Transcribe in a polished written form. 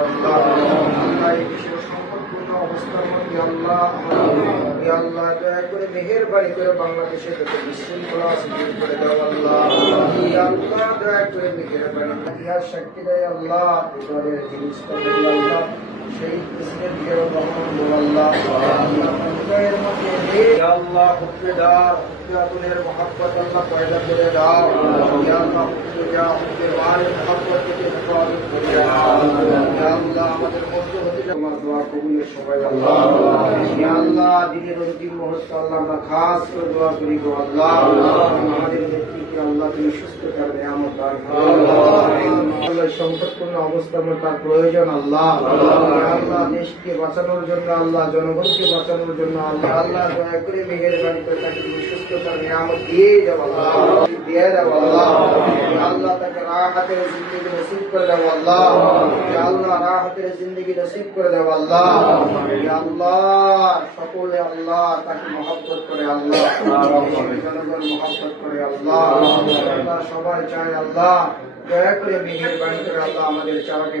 আল্লাহ এই দেশের সংকটপূর্ণ অবস্থার মধ্যে আল্লাহ দয়া করে মেহেরবানি করে বাংলাদেশে যত বিশৃঙ্খলা আছে দূর করে দাও আল্লাহ। দয়া করে মেহেরবানি ইতিহাস সাক্ষী দেয় আল্লাহ এবারের জিনিসপত্র আল্লাহ সেই প্রেসিডেন্ট জিয়াউর রহমান আল্লাহ আল্লাহ হুকমে দাও হুকমে মোহাম্মত আল্লাহ পয়দা করে দাও আমাদের মধ্যে হতে আমার দোয়া কবুলের সবাই আল্লাহ দিনের অন্তিম মুহূর্তে আল্লাহ আমরা খাস করে দোয়া করি গো আল্লাহ আমাদের নেতৃত্বে আল্লাহ তুমি সুস্থ করবে আমার সংকটপূর্ণ অবস্থার মধ্যে তার প্রয়োজন আল্লাহ দেশকে বাঁচানোর জন্য আল্লাহ জনগণকে বাঁচানোর জন্য আল্লাহ দয়া করে মেহেরবানি করে তাকে সুস্থতার নিয়ামত দিয়ে দাও আল্লাহ আল্লাহ তাকে রাহাতের জিন্দগি নসিব করে দাও আল্লাহ রাহাতের জিন্দগি নসিব করে দাও আল্লাহ সকলে আল্লাহ তাকে মহব্বত করে আল্লাহ জনগণ মহব্বত করে আল্লাহ সবাই চায় আল্লাহ দয়া করে মেহেরবানি করে আল্লাহ আমাদের চারাকে